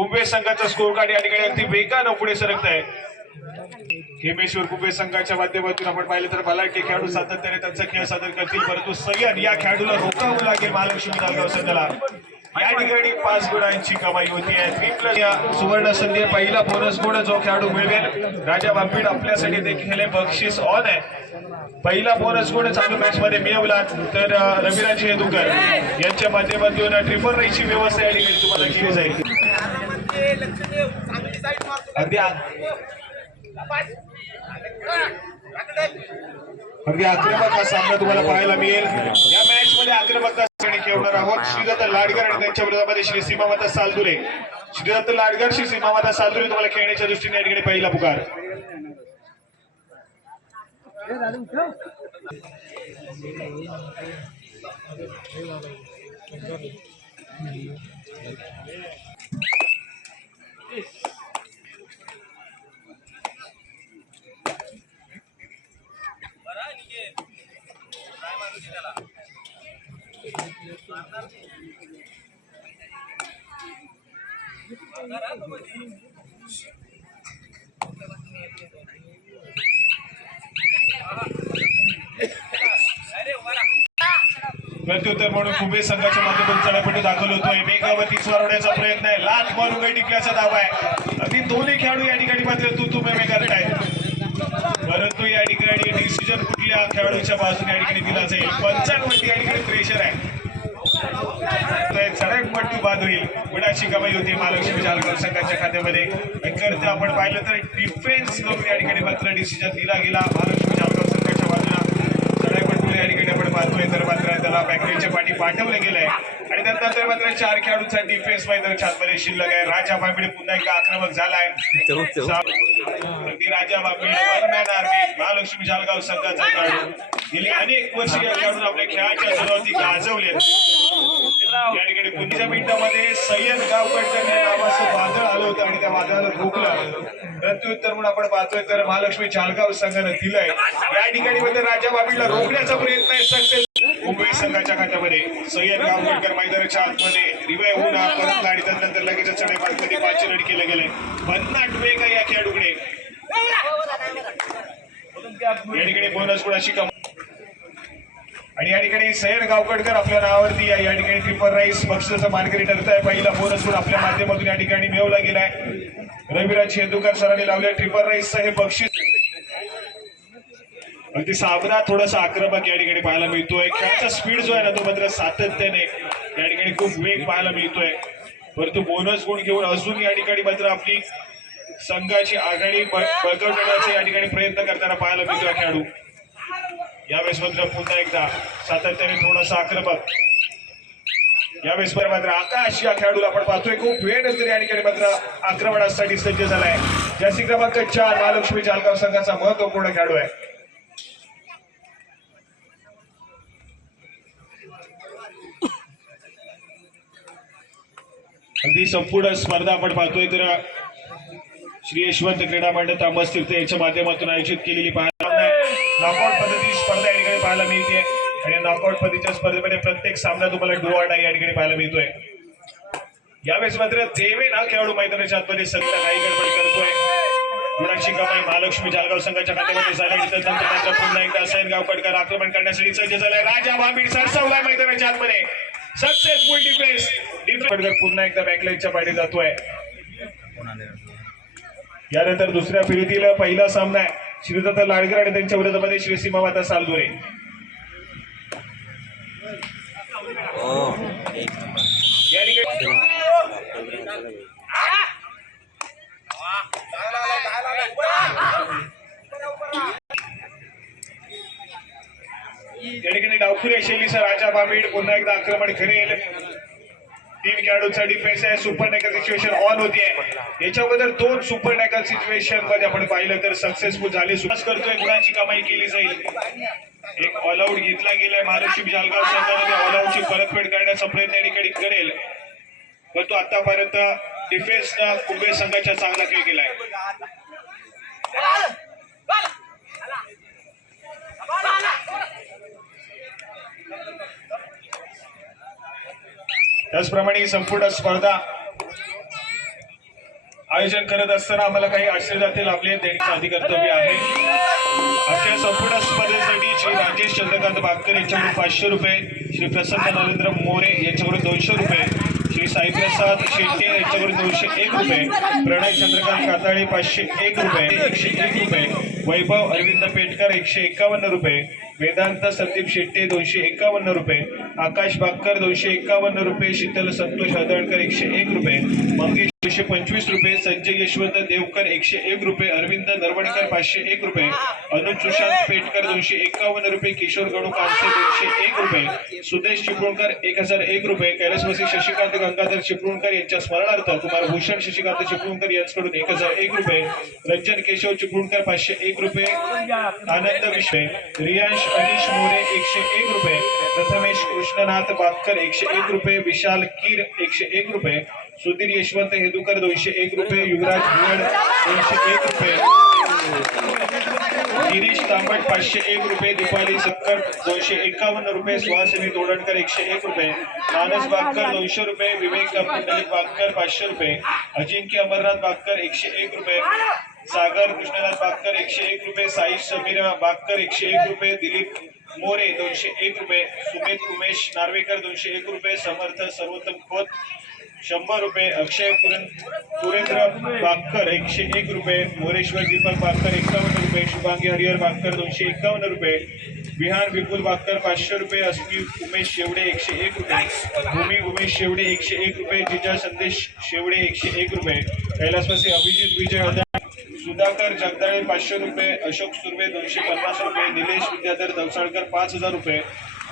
कुंभे संघाचा score card या ठिकाणी अगदी वेगानं पुढे सरकत आहे. हेमेश्वर कुंभे संघाच्या माध्यमातून आपण पाहिलं तर बलाटे खेळाडू सातत्याने त्यांचा खेळ सादर करतील परंतु सय्यद या खेळाडूला रोखावं लागेल महालक्ष्मी नांदगाव संघाला. या ठिकाणी पाच गुणांची कमाई होती आहे. या सुवर्ण संधी पहिला बोनस गुण जो खेळाडू मिळवेल. राजा बापीड आपल्यासाठी देखील बक्षीस ऑन आहे. पहिला बोनस गुण चालू मॅच मध्ये मिळवला तर रविराज येदुकर यांच्या माध्यमातून ट्रिपल रेची व्यवस्था या ठिकाणी तुम्हाला केली जाईल. अगदी आ- अगदी आक्रमक हा सामना तुम्हाला पाहायला मिळेल. या मॅच मध्ये आक्रमक खेळणार आहोत. श्रीदत्त लाडकर आणि त्यांच्या विरोधामध्ये श्री सीमामाता सालदुरे श्रीदत्त लाडकर श्री सीमामाता सालदुरे तुम्हाला खेळण्याच्या दृष्टीने या ठिकाणी पहिला पुकार. प्रत्युत्तर म्हणून कुंभे संघाच्या माध्यमातून चढापटी दाखल होतोय. वेगावरती स्वारवण्याचा प्रयत्न आहे. लाथ मारून काही टिकल्याचा दावा आहे. अगदी दोन्ही खेळाडू या ठिकाणी मात्र तू तू मे करतायत परंतु या ठिकाणी डिसिजन कुठल्या खेळाडूच्या बाजूने या ठिकाणी दिला जाईल? पंचांवरती या ठिकाणी प्रेशर आहे. चढाईपट्टी बाद होईल गुणाची कमाई होती? महालक्ष्मी जालगाव संघाच्या खात्यामध्ये. आपण पाहिलं तर डिफेन्स करून या ठिकाणी मात्र डिसिजन दिला गेला. महालक्ष्मी जालगाव संघाच्या बाजूला चढाईपट्टी या ठिकाणी आपण पाहतोय तर मात्र त्याला बँकेच्या पाठी पाठवलं गेलंय. आहे त्यानंतर मात्र चार खेळाडूंचा डिफेन्स मैदानाच्या आतमध्ये शिल्लक आहे. राजा बांबडे पुन्हा एकदा आक्रमक झालाय. Raja Bambade one man army Mahalakshmi Jalgaon संघाचा खेळाडू. गेली अनेक वर्ष या खेळाडून आपल्या खेळाच्या जोरावरती गाजवले या ठिकाणी पुढच्या मिनिटामध्ये सय्यद गावकडच्या नावाचं वादळ आलं होतं आणि त्या वादळाला रोखलं प्रत्युत्तर म्हणून आपण पाहतोय तर महालक्ष्मी चालगाव संघानं दिलंय. या ठिकाणी मध्ये राजा बाबीला रोखण्याचा प्रयत्न आहे. सक्सेस मुंबई संघाच्या खात्यामध्ये सय्यद गावकर मैदानाच्या आतमध्ये रिवाय होऊन हा परत आणि त्यानंतर लगेच चढाई मार्गमध्ये पाचशे रन केलं गेलंय भन्नाट वेग या खेळाडूकडे. या ठिकाणी बोनस गुणाची कम आणि या ठिकाणी सैर गावकडकर आपल्या नावावरती या या ठिकाणी ट्रिपल राईस बक्षिसाचा मानकरी ठरत आहे पहिला बोनस गुण आपल्या माध्यमातून या ठिकाणी मिळवला गेलाय. रविराज शेंदुकर सरांनी लावले ट्रिपल राईसचं हे बक्षीस अगदी सामना थोडासा आक्रमक या ठिकाणी पाहायला मिळतोय. खेळाचा स्पीड जो आहे ना तो मात्र सातत्याने या ठिकाणी खूप वेग पाहायला मिळतोय. परंतु बोनस गुण घेऊन अजून या ठिकाणी मात्र आपली संघाची आघाडी बळकवण्याचा या ठिकाणी प्रयत्न करताना पाहायला मिळतोय खेळाडू. यावेळेस मात्र पुन्हा एकदा सातत्याने थोडासा आक्रमक. यावेळेस मात्र आकाश या खेळाडूला आपण पाहतोय. खूप वेळ नंतर या ठिकाणी मात्र आक्रमणासाठी सज्ज झालाय. जास्ती क्रमांक चार महालक्ष्मी जालगाव संघाचा महत्त्वपूर्ण खेळाडू आहे. अगदी संपूर्ण स्पर्धा आपण पाहतोय. तर श्री यशवंत क्रीडा मंडळ तांबस तीर्थ यांच्या माध्यमातून आयोजित केलेली पाहायला नॉकआउट पद्धतीची स्पर्धा या ठिकाणी पाहायला मिळते. आणि नॉकआउट पद्धतीच्या स्पर्धेमध्ये प्रत्येक सामना तुम्हाला डोआडा या ठिकाणी पाहायला मिळतोय. यावेळेस मात्र देवेन हा खेळाडू मैदानाच्या आतमध्ये सगळ्या काही गडबड करतोय गुणाची कमाई महालक्ष्मी जालगाव संघाच्या खात्यामध्ये झाली त्यानंतर पुन्हा एकदा सैन गावकडकर आक्रमण करण्यासाठी सज्ज झालाय. राजा बाबीड सरसावलाय मैदानाच्या आतमध्ये. सक्सेसफुल डिफेन्स डिफेन्स पुन्हा एकदा बॅकलाईनच्या पाठी जातोय. यानंतर दुसऱ्या फेरीतील पहिला सामना आहे. श्रीदत्त लाडगर आणि त्यांच्या विरोधामध्ये श्री सीमामाता सालदुरे. या ठिकाणी या ठिकाणी डावखुऱ्या सर राजा बामीड पुन्हा एकदा आक्रमण करेल तीन खेळाडूंचा डिफेन्स आहे. सुपर नॅकल सिच्युएशन ऑन होती आहे याच्याबद्दल दोन सुपर नॅकल सिच्युएशनमध्ये आपण पाहिलं तर सक्सेसफुल झाले. सुरुवात करतोय गुणांची कमाई केली जाईल. एक ऑलआउट घेतला गेलाय महालक्ष्मी जालगाव संघाने ऑलआउटची परतफेड करण्याचा प्रयत्न या ठिकाणी करेल. पण तो आतापर्यंत डिफेन्सनं कुंभे संघाच्या चांगला खेळ केलाय. त्याचप्रमाणे ही संपूर्ण स्पर्धा आयोजन करत असताना आम्हाला काही आशीर्वादातील लाभले देण्याचे आधी कर्तव्य आहे. अशा संपूर्ण स्पर्धेसाठी श्री राजेश चंद्रकांत बागकर यांच्याकडून पाचशे रुपये श्री प्रसन्न नरेंद्र मोरे यांच्याकडून दोनशे रुपये श्री साईप्रसाद शेट्टे यांच्याकडून दोनशे एक रुपये प्रणय चंद्रकांत काताळे पाचशे एक रुपये एकशे एक रुपये वैभव अरविंद पेटकर एकशे एकावन्न रुपये वेदांत संदीप शेट्टे दोनशे एकावन्न रुपये आकाश बागकर दोनशे एकावन्न रुपये शीतल संतोष हदळकर एकशे एक रुपये मंगेश दोनशे पंचवीस रुपये संजय यशवंत देवकर एकशे एक रुपये अरविंद नरवणकर पाचशे एक रुपये अनुज सुशांत पेटकर दोनशे एकावन्न रुपये किशोर गणू कामसे दोनशे एक रुपये सुदेश चिपळूणकर एक हजार एक रुपये कैलासवासी शशिकांत गंगाधर चिपळूणकर यांच्या स्मरणार्थ कुमार भूषण शशिकांत चिपळूणकर यांच्याकडून एक हजार एक रुपये रंजन केशव चिपळूणकर पाचशे एक रुपये आनंद विश्वे रियांश अनिश मोरे एकशे एक रुपये प्रथमेश कृष्णनाथ बातकर एकशे एक रुपये विशाल कीर एकशे एक रुपये सुधीर यशवंत हेदुकर दोनशे एक रुपये युवराज भुवड दोनशे एक रुपये गिरीश तांबट पाचशे एक रुपये दीपाली सक्कर दोनशे एकावन्न रुपये सुहासिनी तोडणकर एकशे एक रुपये मानस बागकर दोनशे रुपये विवेक पुंडलिक बागकर पाचशे रुपये अजिंक्य अमरनाथ बागकर एकशे एक रुपये सागर कृष्णनाथ बागकर एकशे एक रुपये साई समीर बागकर एकशे एक रुपये दिलीप मोरे दोनशे एक रुपये सुमित उमेश नार्वेकर दोनशे एक रुपये समर्थ सर्वोत्तम खोत शंभर रुपये अक्षय पुरन पुरेंद्र बागकर एकशे एक रुपये मोरेश्वर दीपक बागकर एकावन्न रुपये शुभांगी हरिहर बागकर दोनशे एकावन्न रुपये विहार विपुल बागकर पाचशे रुपये अस्मी उमेश शेवडे एकशे एक रुपये भूमी उमेश शेवडे एकशे एक रुपये जिजा संदेश शेवडे एकशे एक रुपये कैलासवासी अभिजित विजय सुधाकर जगदाळे पाचशे रुपये अशोक सुर्वे दोनशे पन्नास रुपये निलेश विद्याधर दवसाळकर पाच हजार रुपये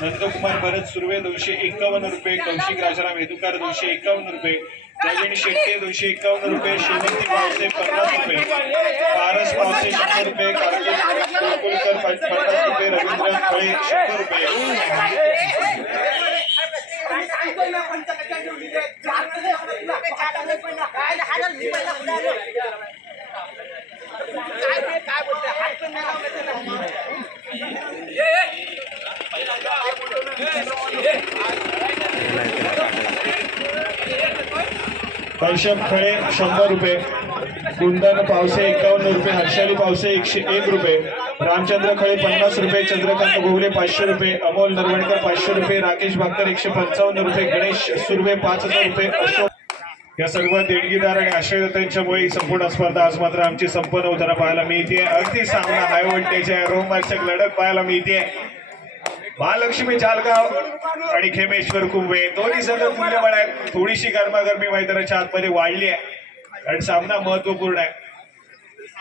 नंदकुमार भरत सुर्वे दोनशे एकावन्न रुपये कौशिक राजाराम हेदुकार दोनशे एकावन्न रुपये प्रवीण शेट्टे दोनशे एकावन्न रुपये शेवंती पावसे पन्नास रुपये पारस पावसे शंभर रुपये कार्तिक पन्नास रुपये रवींद्र फळे शंभर रुपये. कौशभ खळे शंभर रुपये. कुंदन पावसे एकावन्न रुपये हर्षाली पावसे एकशे एक रुपये. रामचंद्र खळे पन्नास रुपये चंद्रकांत गोगले पाचशे रुपये अमोल नरवणकर पाचशे रुपये राकेश भाकर एकशे पंचावन्न रुपये गणेश सुर्वे पाच हजार रुपये अशोक या सर्व देणगीदार आणि आश्रयदात्यांच्यामुळे ही संपूर्ण स्पर्धा आज मात्र आमची संपन्न होताना पाहायला मिळते अगदी सामना हाय व्होल्टेज आहे रोमहर्षक लढत पाहायला मिळते महालक्ष्मी जालगाव आणि खेमेश्वर कुंभे दोन्ही संघ मूल्यवान आहेत थोडीशी गरमागरमी मैदानाच्या आतमध्ये वाढली आहे. कारण सामना महत्त्वपूर्ण आहे.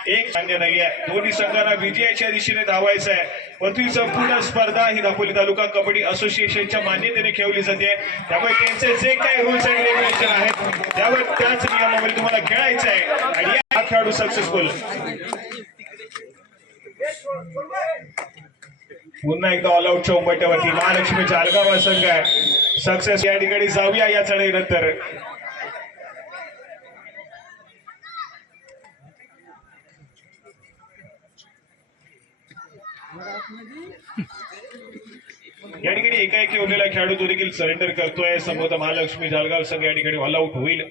एक मान्य नाही आहे दोन्ही संघांना विजयाच्या दिशेने धावायचं आहे. परंतु संपूर्ण स्पर्धा ही दापोली तालुका कबड्डी असोसिएशनच्या मान्यतेने खेळली जाते. त्यामुळे त्यांचे जे काही रूल्स अँड रेग्युलेशन आहेत त्यावर त्याच नियमामध्ये तुम्हाला खेळायचं आहे. आणि हा खेळाडू सक्सेसफुल पुन्हा एकदा ऑल आउटच्या उंबरट्यावरती महालक्ष्मी जालगाव संघ आहे. सक्सेस या ठिकाणी जाऊया या चढाईनंतर. या ठिकाणी एकाएकी उरलेला खेळाडू तो देखील सरेंडर करतोय. समोर महालक्ष्मी जालगाव संघ या ठिकाणी ऑल आउट होईल.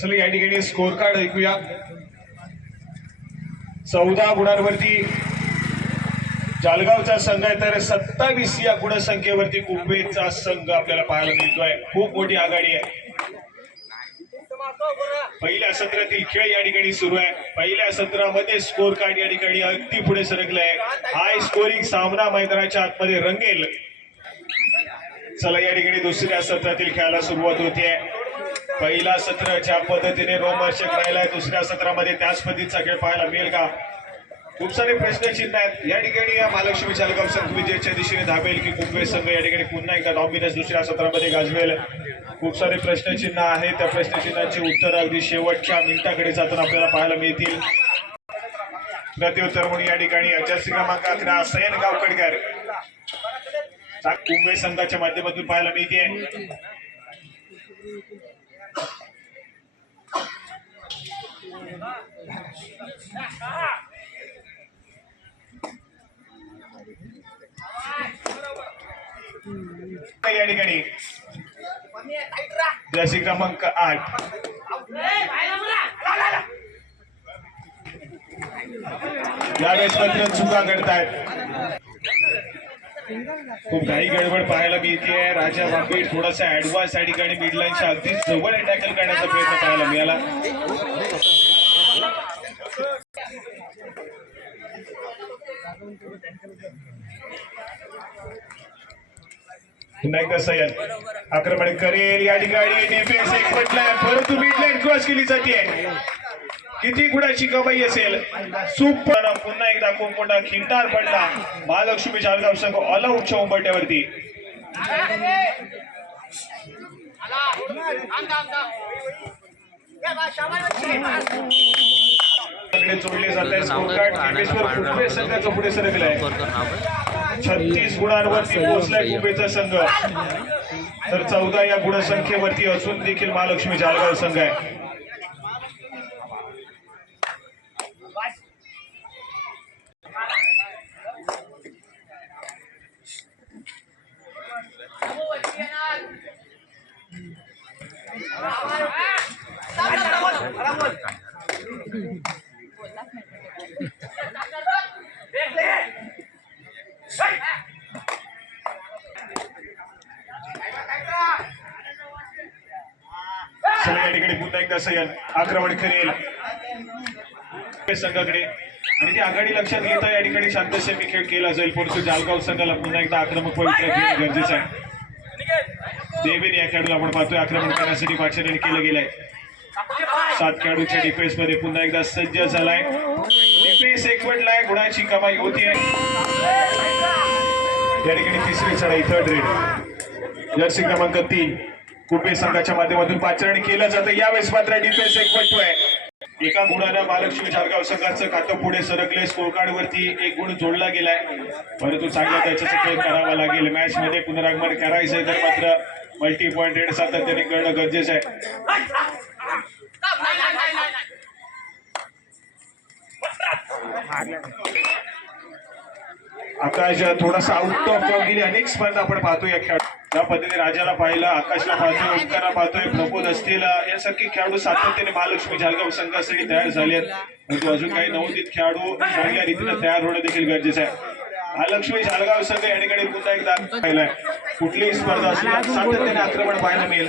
चला या ठिकाणी स्कोर कार्ड ऐकूया. चौदा गुणांवरती जालगावचा संघ आहे तर सत्तावीस या गुणसंख्येवरती कुंभेचा संघ आपल्याला पाहायला मिळतोय. खूप मोठी आघाडी आहे. पहिल्या सत्रातील खेळ या ठिकाणी सुरू आहे. पहिल्या सत्रामध्ये स्कोर कार्ड या ठिकाणी अगदी पुढे सरकलाय. हाय स्कोरिंग सामना मैदानाच्या आतमध्ये रंगेल. चला या ठिकाणी दुसऱ्या सत्रातील खेळाला सुरुवात होते पहिला सत्र ज्या पद्धतीने रोमर्षक राहिलाय दुसऱ्या सत्रामध्ये त्याच पद्धतीचा खेळ पाहायला मिळेल का? खूप सारे प्रश्नचिन्ह आहेत. या ठिकाणी या महालक्ष्मी चालगाव संघ विजयाच्या दिशेने धावेल की कुंभे संघ या ठिकाणी पुन्हा एकदा डॉमिनस दुसऱ्या सत्रामध्ये गाजवेल. खूप सारे प्रश्नचिन्ह आहेत. त्या प्रश्नचिन्हांची उत्तर अगदी शेवटच्या मिनिटाकडे जाताना आपल्याला पाहायला मिळतील. प्रत्युत्तर म्हणून या ठिकाणी अजस्ती क्रमांक अकरा सयन गावकडकर. कुंभे संघाच्या माध्यमातून पाहायला मिळते या ठिकाणी जर्सी क्रमांक आठ. यावेळेस मात्र चुका घडतायत. खूप काही गडबड पाहायला मिळते राजा बापीर थोडासा ऍडव्हान्स या ठिकाणी मिडलाईनच्या अगदी जवळ टॅकल करण्याचा प्रयत्न पाहायला मिळाला. नाही एकदा सय्यद? आक्रमण करेल या ठिकाणी. डिफेन्स एक पटलाय परंतु मिडलाईन क्रॉस केली जाते किती गुणाची कमाई असेल? सुपर पुन्हा एकदा कोंबडा खिंटार पडला. महालक्ष्मी जालगाव संघ ऑल आउटच्या उंबरट्यावरती जोडले जात आहे स्कोर कार्ड संघाचं पुढे सरकलाय? छत्तीस गुणांवरती पोहोचलाय कुंभेचा संघ. तर चौदा या गुणसंख्येवरती अजून देखील महालक्ष्मी जालगाव संघ आहे चला या सय्यद आक्रमण करेल. संघाकडे. आणि ती आघाडी लक्षात घेता या ठिकाणी शांतसेमी खेळ केला जाईल. परंतु जालगाव संघाला पुन्हा एकदा आक्रमक पवित्र घेणं गरजेचं आहे. देवेन या खेळाडूला आपण पाहतोय. आक्रमण करण्यासाठी पाचारण केलं गेलंय. सात खेळाडूच्या डिफेन्समध्ये पुन्हा एकदा सज्ज झालाय. डिफेन्स एकवटलाय गुणाची कमाई होतीये या ठिकाणी तिसरी चढाई थर्ड रेड जर्सी क्रमांक तीन. कुपे संघाच्या माध्यमातून पाचारण केलं जातं. यावेळेस मात्र डिफेन्स आहे. एका गुणानं महालक्ष्मी झाडगाव संघाचं खातं पुढे सरकले स्कोर कार्ड वरती एक गुण जोडला गेलाय. परंतु चांगला त्याच्याचा खेळ करावा लागेल. मॅच मध्ये पुनरागमन करायचंय तर मात्र मल्टी पॉईंट रेड सातत्याने करणं गरजेचं आहे. आकाश थोडासा आउट ऑफ गेली अनेक स्पर्धा आपण पाहतो या खेळ ज्या पद्धतीने राजाला पाहिलं आकाशला पाहतोय ओंकारला पाहतोय प्रबोध असतील यासारखे खेळाडू सातत्याने महालक्ष्मी जालगाव संघासाठी तयार झाले आहेत परंतु अजून काही नवोदित खेळाडू चांगल्या रीतीने तयार होणं देखील गरजेचं आहे. महालक्ष्मी जालगाव संघ या ठिकाणी पुन्हा एकदा पाहिलाय. कुठलीही स्पर्धा असू द्या, सातत्याने आक्रमण पाहायला मिळेल.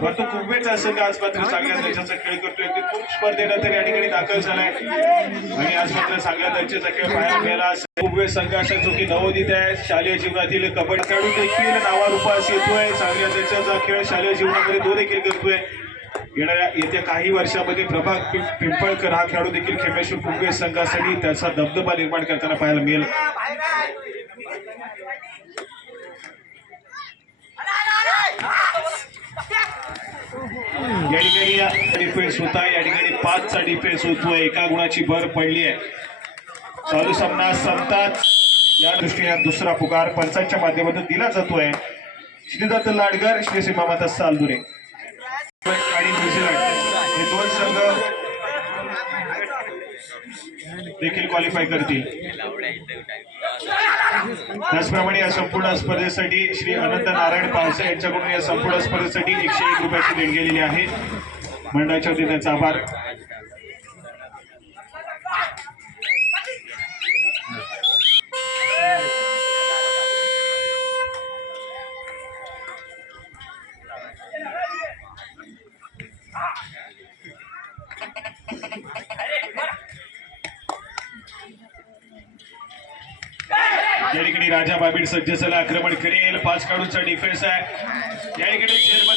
परंतु कुंभेचा संघ आज मात्र चांगल्या दर्जाचा खेळ करतोय अगदी खूप स्पर्धेनंतर या ठिकाणी दाखल झालाय. आणि आज मात्र चांगल्या दर्जाचा खेळ पाहायला मिळाला कुंभे संघ असा जो की नवोदित आहे. शालेय जीवनातील कबड्डी खेळाडू देखील नावारूपास येतोय. चांगल्या दर्जाचा खेळ शालेय जीवनामध्ये तो देखील करतोय. येणाऱ्या येत्या काही वर्षामध्ये प्रभाग पिंपळकर हा खेळाडू देखील खेमेश्वर कुंभे संघासाठी त्याचा दबदबा निर्माण करताना पाहायला मिळेल. या ठिकाणी या डिफेन्स होता या ठिकाणी पाचचा डिफेन्स होतोय. एका गुणाची भर पडली आहे. चालू सामना संपताच. या दृष्टीने दुसरा पुकार पंचांच्या माध्यमातून दिला जातोय. श्रीदत्त लाडगर श्री सीमामाता सालदुरे. आणि न्यूझीलंड. हे दोन संघ देखील क्वालिफाय करतील. त्याचप्रमाणे या संपूर्ण स्पर्धेसाठी श्री अनंत नारायण पावसे यांच्याकडून या संपूर्ण स्पर्धेसाठी एकशे एक रुपयाची देण गेलेली आहे. मंडळाच्या वतीने त्यांचा आभार. ठिकाणी राजा बाबीड आक्रमण करेल. पाच काढूचा डिफेन्स आहे. या ठिकाणी चेअरमन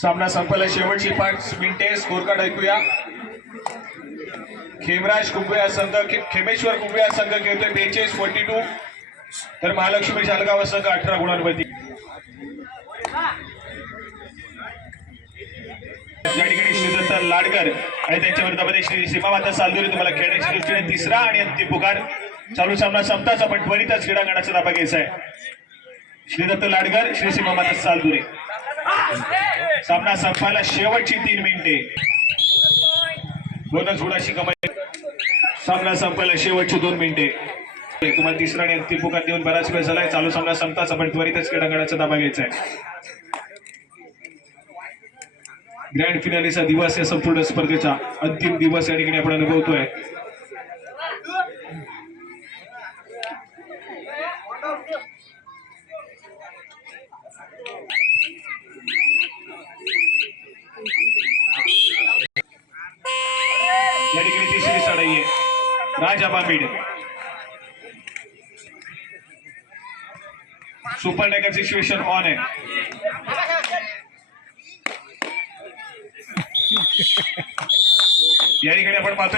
सामना संपला. शेवटची पाच मिनिटे. स्कोर कार्ड ऐकूया. खेमराज कुंभया संघ खेमेश्वर कुंभया संघ खेळतोय. बेचाळीस फोर्टी टू तर महालक्ष्मी जालगाव संघ अठरा गुणांवरती या ठिकाणी श्रीदत्त लाडकर. आणि त्यांच्या विरोधामध्ये श्री सीमामाता सालदुरी तुम्हाला खेळण्याच्या दृष्टीने तिसरा आणि अंतिम पुकार. चालू सामना संपताच आपण त्वरितच क्रीडांगणाचा ताबा घ्यायचा आहे. श्रीदत्त लाडकर श्री सीमामाता सालदुरे सामना संपायला शेवटची तीन मिनिटे. बोनस गुणाची कमाई. सामना संपायला शेवटची दोन मिनिटे. तुम्हाला तिसरा आणि अंतिम पुकार देऊन बराच वेळ झालाय. चालू सामना संपताच आपण त्वरितच क्रीडांगणाचा दाबा घ्यायचा आहे. ग्रँड फिनालेचा दिवस या संपूर्ण स्पर्धेचा अंतिम दिवस या ठिकाणी आपण अनुभवतोय. या ठिकाणी तिसरी चढाई आहे. Raja Bambid. Super tackle situation on आहे. या ठिकाणी आपण पाहतोय